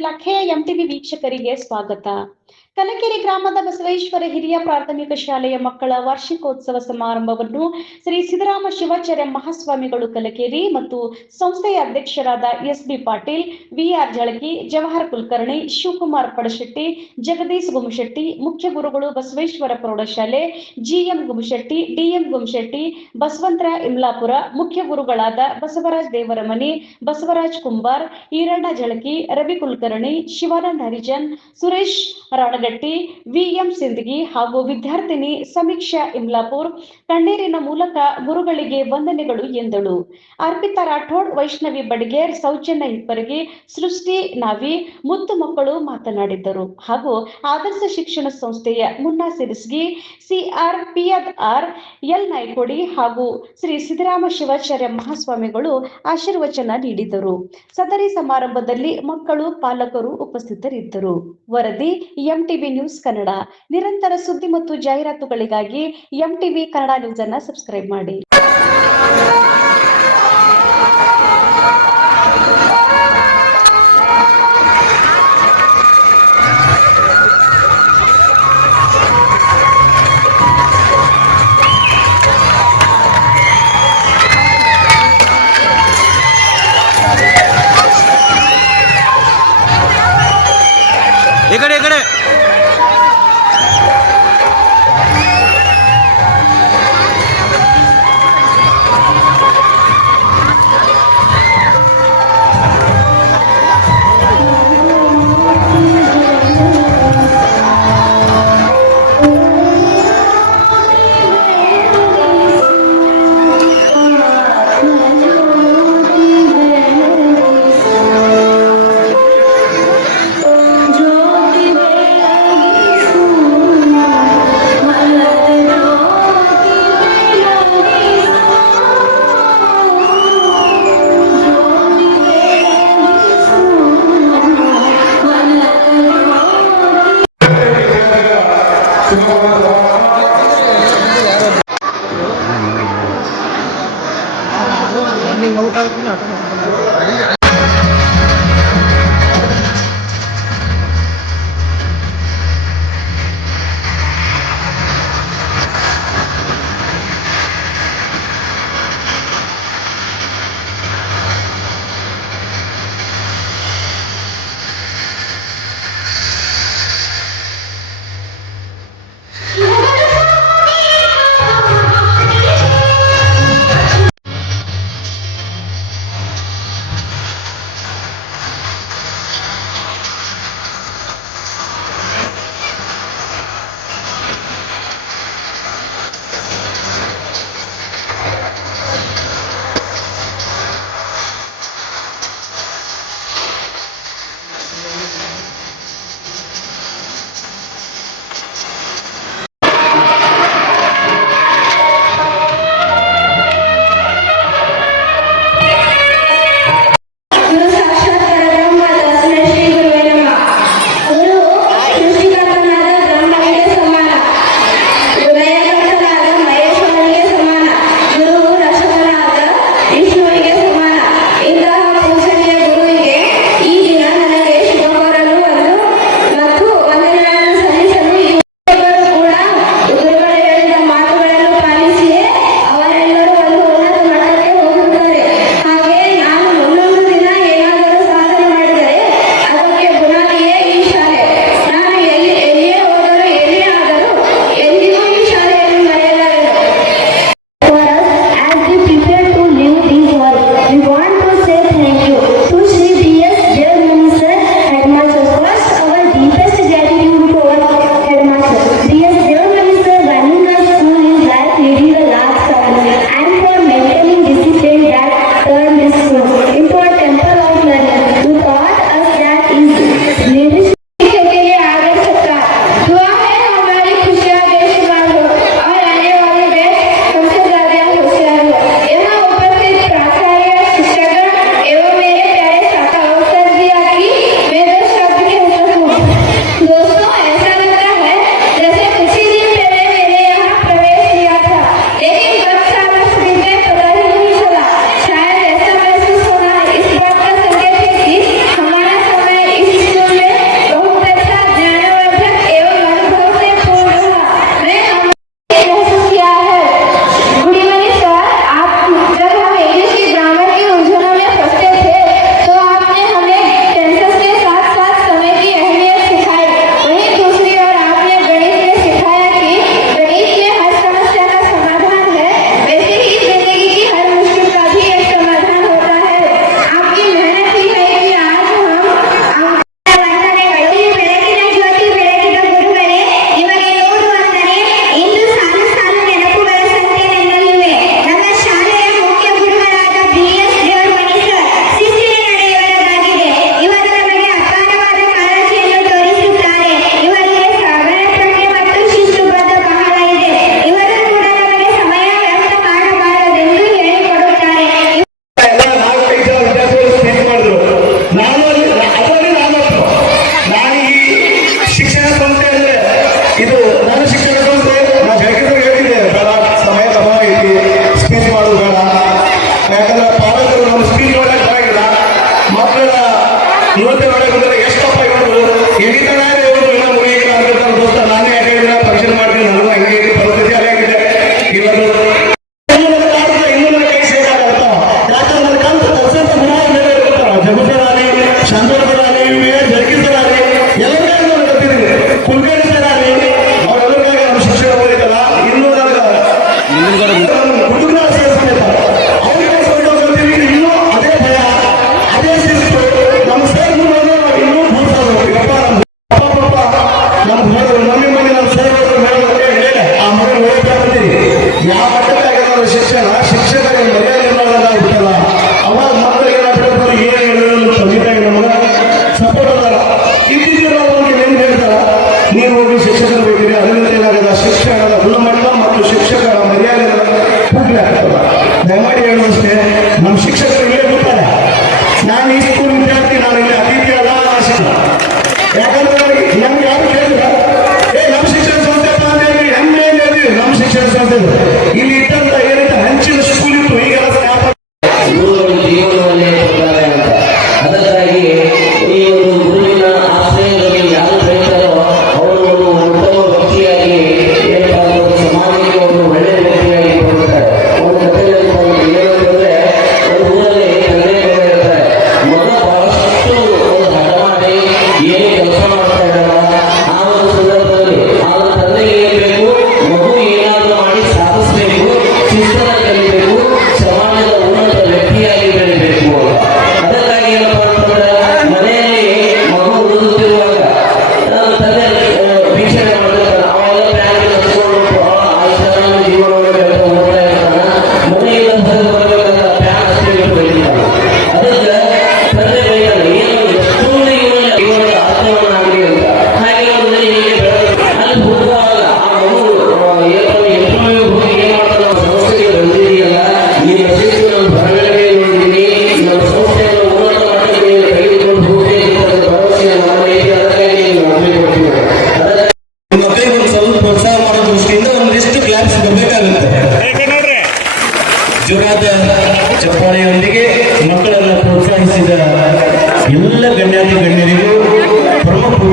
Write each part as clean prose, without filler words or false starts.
ಇಲಾಖೆಯ ಎಂಟಿವಿ ವೀಕ್ಷಕರಿಗೆ ಸ್ವಾಗತ. ಕಲಕೆರೆ ಗ್ರಾಮದ ಬಸವೇಶ್ವರ ಹಿರಿಯ ಪ್ರಾಥಮಿಕ ಶಾಲೆಯ ಮಕ್ಕಳ ವಾರ್ಷಿಕೋತ್ಸವ ಸಮಾರಂಭವನ್ನು ಶ್ರೀ ಸಿದ್ದರಾಮ ಶಿವಾಚಾರ್ಯ ಮಹಾಸ್ವಾಮಿಗಳು ಕಲಕೆರೆ ಮತ್ತು ಸಂಸ್ಥೆಯ ಅಧ್ಯಕ್ಷರಾದ ಎಸ್.ಬಿ. ಪಾಟೀಲ್, ವಿ.ಆರ್. ಜಳಗಿ, ಜವಾಹರ್ ಕುಲಕರ್ಣಿ, ಶಿವಕುಮಾರ್ ಪಡಶೆಟ್ಟಿ, ಜಗದೀಶ್ ಗುಮ್ಮಶೆಟ್ಟಿ, ಮುಖ್ಯ ಗುರುಗಳು ಬಸವೇಶ್ವರ ಪ್ರೌಢಶಾಲೆ, ಜಿ.ಎಂ. ಗುಮ್ಮಶೆಟ್ಟಿ, ಡಿ.ಎಂ. ಗುಮ್ಮಶೆಟ್ಟಿ, ಬಸವಂತರ ಇಮ್ಲಾಪುರ, ಮುಖ್ಯ ಗುರುಗಳಾದ ಬಸವರಾಜ್ ದೇವರಮನಿ, ಬಸವರಾಜ್ ಕುಂಬಾರ್, ಈರಣ್ಣ ಜಳಗಿ, ರವಿ ಕುಲಕರ್ಣಿ, ಶಿವಾನಂದ ಹರಿಜನ್, ಸುರೇಶ್ ರಾಣಗಟ್ಟಿ, ವಿ.ಎಂ. ಸಿಂದಗಿ ಹಾಗೂ ವಿದ್ಯಾರ್ಥಿನಿ ಸಮೀಕ್ಷಾ ಇಮ್ಲಾಪುರ್ ಕಣ್ಣೀರಿನ ಮೂಲಕ ಗುರುಗಳಿಗೆ ವಂದನೆಗಳು ಎಂದಳು. ಅರ್ಪಿತಾ ರಾಠೋಡ್, ವೈಷ್ಣವಿ ಬಡಿಗೇರ್, ಸೌಜನ್ಯ ಹಿಪ್ಪರಗಿ, ಸೃಷ್ಟಿ ನಾವಿ, ಮುದ್ದು ಮಕ್ಕಳು ಮಾತನಾಡಿದ್ದರು. ಹಾಗೂ ಆದರ್ಶ ಶಿಕ್ಷಣ ಸಂಸ್ಥೆಯ ಮುನ್ನಾ ಸಿರಿಸ್ಗಿ, ಸಿ.ಆರ್. ಪಿಯದ್.ಆರ್. ಎಲ್. ನಾಯ್ಕೋಡಿ ಹಾಗೂ ಶ್ರೀ ಸಿದ್ದರಾಮ ಶಿವಾಚಾರ್ಯ ಮಹಾಸ್ವಾಮಿಗಳು ಆಶೀರ್ವಚನ ನೀಡಿದರು. ಸದರಿ ಸಮಾರಂಭದಲ್ಲಿ ಮಕ್ಕಳು, ಪಾಲಕರು ಉಪಸ್ಥಿತರಿದ್ದರು. ವರದಿ ಎಂಟಿವಿ ನ್ಯೂಸ್ ಕನ್ನಡ. ನಿರಂತರ ಸುದ್ದಿ ಮತ್ತು ಜಾಹೀರಾತುಗಳಿಗಾಗಿ ಎಂಟಿವಿ ಕನ್ನಡ ನ್ಯೂಸ್ ಅನ್ನು ಸಬ್ಸ್ಕ್ರೈಬ್ ಮಾಡಿ. इकडे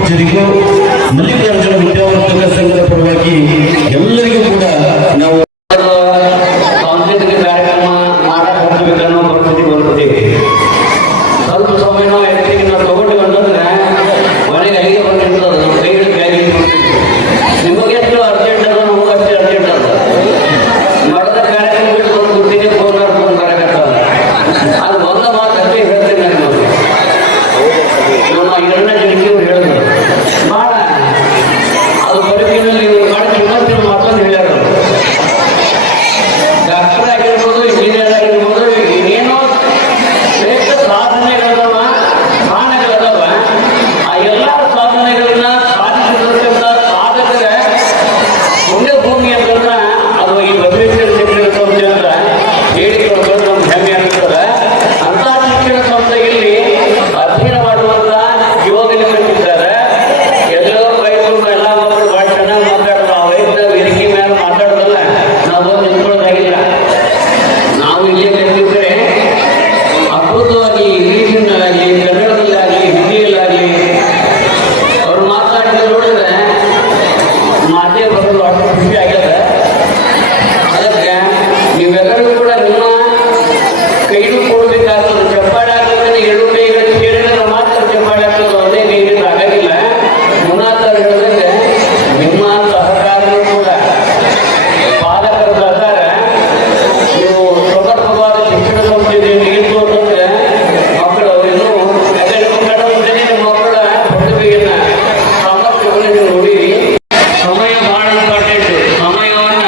ಅಧ್ಯಕ್ಷರಿಗೂ ಮಲ್ಲಿಕಾರ್ಜುನ ವಿದ್ಯಾವರ್ಧಕ ಸಂಘದ ಪರವಾಗಿ ಎಲ್ಲರಿಗೂ ಕೂಡ ನಾವು ಸಾಂಸ್ಕೃತಿಕ ಕಾರ್ಯಕ್ರಮ ಮಾಡಬೇಕನ್ನೋ ಪರಿಸ್ಥಿತಿ ಬರುತ್ತದೆ. ಸ್ವಲ್ಪ ಸಮಯ ನಾವು ಎತ್ತಿಗೆ ನಾವು ತಗೊಂಡು ಬಂದ್ರೆ ಮನೆಗೆ ಐದು ಬಂದಿರ್ತದೆ, ನಮ್ಮ ಕೈಗಳು ಬ್ಯಾಗಿ ನಿಮಗೆ ಎಷ್ಟು ಅರ್ಜೆಂಟ್ ಅದ, ನಮಗೂ ಅಷ್ಟೇ ಅರ್ಜೆಂಟ್ ಅದ. ಮಾಡಿದ ಕಾರ್ಯಕ್ರಮ ಬಿಟ್ಟು ಒಂದು ಗುರ್ತಿಗೆ ಫೋನ್ ಮಾಡ್ಕೊಂಡು ಬರಕತ್ತದ. ಅದು ಒಂದ ಮಾತು ಅಷ್ಟೇ ಹೇಳ್ತೀನಿ ನಾನು. ನಮ್ಮ ಎರಡನೇ ಜನಕ್ಕೆ ಹೇಳಿದ್ರು ಭಾಳ ಅದು ಬದುಕಿನಲ್ಲಿ ಭಾಳ ಕಿಮ್ಮತ್ತಿನ ಮಾತನ್ನು ಹೇಳ್ಯಾರ. ಡಾಕ್ಟರ್ ಆಗಿರ್ಬೋದು, ಇಂಜಿನಿಯರ್ ಆಗಿರ್ಬೋದು, ಏನೇನೋ ಶ್ರೇಷ್ಠ ಸಾಧನೆಗಳದವ, ಸ್ಥಾನಗಳದವ. ಆ ಎಲ್ಲ ಸಾಧನೆಗಳನ್ನ ಸಾಧಿಸಿದಂಥ ಸಾಧಕರ ಪುಣ್ಯ ಭೂಮಿ ಅಂತಂದ್ರ ಅದು ಈ ಬಸವೇಶ್ವರ ಶಿಕ್ಷಣ ಸಂಸ್ಥೆ ಅಂತ ಹೇಳಿಕೊಳ್ಳೋದು ನಮ್ಗೆ ಹೆಮ್ಮೆ ಆಗ್ತದೆ. ಅಂತ ಶಿಕ್ಷಣ ಸಂಸ್ಥೆಯಲ್ಲಿ ಅಧ್ಯಯನ ಮಾಡುವಂತ ಯುವಕರಿದ್ದಾರೆ. ಎಲ್ಲೋ ರೈತರು ಎಲ್ಲ ಮಕ್ಕಳು ಭಾಳ ಚೆನ್ನಾಗಿ ಮಾತಾಡೋದು. ಆ ರೈತ ವೇದಿಕೆ ಮೇಲೆ ಮಾತಾಡೋದಲ್ಲ ನಾವು ನಿಂತ್ಕೊಳ್ಳೋದಾಗಿಲ್ಲ. ನಾವು ಇಲ್ಲೇ ಕಲಿತಿದ್ರೆ ಅದ್ಭುತವಾಗಿ ಇಂಗ್ಲೀಷಿನಲ್ಲಾಗಲಿ, ಕನ್ನಡದಲ್ಲಾಗಲಿ, ಹಿಂದಿಯಲ್ಲಾಗಲಿ ಅವ್ರು ಮಾತಾಡಿದ ನೋಡಿದ್ರೆ ಮಾತೇ ಬರೋದು ಅಷ್ಟು ಖುಷಿ ಆಗ್ಯದ. ಅದಕ್ಕೆ ನೀವೆಲ್ಲರೂ ಕೂಡ ನಿಮ್ಮ ಕೈಗೂ ಕೊಡಬೇಕಾಗ್ತದೆ. ಚಪ್ಪಾಳೆ ಆಗ್ತದೆ, ಎರಡು ಕೈಗಳು ಸೇರಿದ್ರೆ ಮಾತ್ರ ಚಪ್ಪಾಳೆ ಆಗ್ತದೆ, ಒಂದೇ ಕೈಯಿಂದ ಆಗೋದಿಲ್ಲ. ಮುನ್ನಾತರ ಹೇಳಿದ್ರೆ ನಿಮ್ಮ ಸಹಕಾರನೂ ಕೂಡ ಪಾಲಕರ ಸಹಕಾರ ನೀವು ಸಮರ್ಪಕವಾದ ಶಿಕ್ಷಣ ಸಂಸ್ಥೆಯಲ್ಲಿ ನೀಡಿತು ಅಂತಂದ್ರೆ ಮಕ್ಕಳು ಇನ್ನೂ ಕನ್ನಡ ಮುಂದೆ ಮಕ್ಕಳ ಪ್ರತಿಭೆಯನ್ನ ಸಾಮರ್ಥ್ಯವನ್ನು ನೀವು ನೋಡಿರಿ. ಸಮಯ ಬಹಳ ಇಂಪಾರ್ಟೆಂಟ್. ಸಮಯವನ್ನ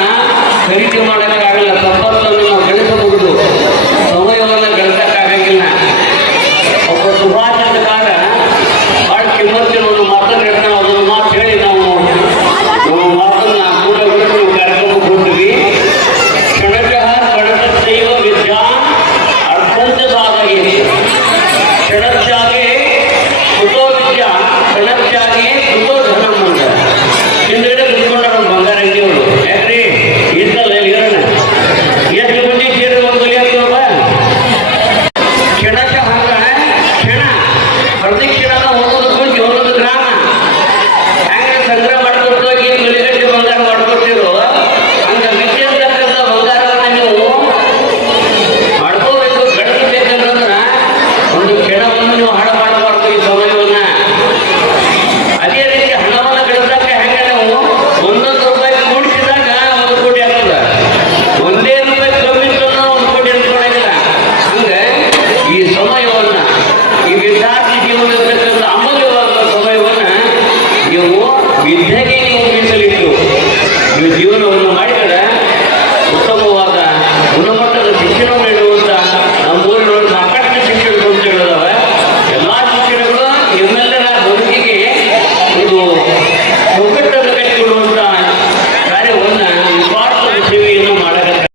ಖರೀದಿ ಮಾಡೋಕ್ಕಾಗಲ್ಲ. ಸಂಪತ್ತನ್ನು ನಾವು ಗಳಿಸಬಹುದು, ಸಮಯವನ್ನು ಗಳಿಸಕ್ಕಾಗಂಗಿಲ್ಲ. ಒಬ್ಬ ಸುಭಾಷಿತಕಾರ ಭಾಳ ಕಿಮ್ಮತ್ತಿನ ಒಂದು ಮಾತನ್ನು ಹೇಳ್ತಾನೆ. ಅದನ್ನು ಮಾತು ಹೇಳಿ ನಾವು ನಮ್ಮ ಮಾತನ್ನ ಕೂಡ ಬಿಟ್ಟು ಕಾರ್ಯಕ್ರಮಕ್ಕೆ ಹೋಗ್ತೀವಿ. ಕ್ಷಣಶಃ ಕ್ಷಣಶೈವ ವಿದ್ಯಾ ಅರ್ಥಂತ ಸಾಧನೆ. ಕ್ಷಣತ್ಯಾಗೆ ಕುತೋ ವಿದ್ಯಾ, ಕ್ಷಣತ್ಯಾಗೆ ಕುತೋ ಧನಂ ಅಂತ ಹಿಂದ್ಗಡೆ ಕುತ್ಕೊಂಡ ನಮ್ಮ ಬಂಗಾರ ಅಂಗಿಯವರು. ಯಾಕ್ರಿ ಇರ್ತಲ್ಲ ಇರೋಣ ಎಷ್ಟು ಮಂದಿ ಸೇರಿ ಒಂದು ಕಲಿಯಾಗ್ತವ. ಕ್ಷಣಶಃ ಅಂದ್ರೆ ಕ್ಷಣ, ಪ್ರತಿ ಕ್ಷಣದ ಒಂದೊಂದು ಕುಂಚಿ ಒಂದೊಂದು ಗ್ರಾಮ ಹೆಂಗೆ ಸಂಗ್ರಹ ಮಾಡ್ಕೊಂಡು ಹೋಗಿ ಕಲಿಗಟ್ಟಿ ಬಂಗಾರ ಮಾಡ್ಕೊಟ್ಟಿರೋ ಹಂಗ ವಿದ್ಯೆ ಅಂತಕ್ಕಂಥ ಬಂಗಾರವನ್ನ ನೀವು ಮಾಡ್ಕೋಬೇಕು, ಗಳಿಸಬೇಕಂದ್ರ ಒಂದು ಕ್ಷಣವನ್ನು ನೀವು ಹಾಳು ಮಾಡಬಾರ್ದು ಈ ಸಮಯವನ್ನ. ಅದೇ ರೀತಿ ಹಣವನ್ನು ಗಳಿಸಕ್ಕೆ ಹೆಂಗೆ ನಾವು ಒಂದೊಂದು ರೂಪಾಯಿ ಕೂಡಿಸಿದಾಗ 1 ಕೋಟಿ ಆಗ್ತದ. ಒಂದೇ ರೂಪಾಯಿ ಕಮ್ಮಿ ಇತ್ತು 1 ಕೋಟಿ ಅನ್ಕೊಳ್ಳೋದಿಲ್ಲ. ಹಂಗ ಈ ಸಮಯವನ್ನ, ಈ ವಿದ್ಯಾರ್ಥಿ ಜೀವನದಲ್ಲಿರ್ತಕ್ಕಂಥ ಅಮೂಲ್ಯವಾದ ಸಮಯವನ್ನ ನೀವು ವಿದ್ಯೆಗೆ ನೀವು ಮೀಸಲಿಟ್ಟು ನೀವು ಜೀವನವನ್ನು ಮಾಡಿದರೆ ಉತ್ತಮವಾದ ಗುಣಮಟ್ಟದ ಶಿಕ್ಷಣ ನೀಡುವಂತ ನಮ್ಮೂರಿನೊಳಗೆ ಸಾಕಷ್ಟು ಶಿಕ್ಷಣ ಸಂಸ್ಥೆಗಳಿದಾವೆ. ಎಲ್ಲಾ ಶಿಕ್ಷಣಗಳು ನಿಮ್ಮೆಲ್ಲರ ಬದುಕಿಗೆ ಒಂದು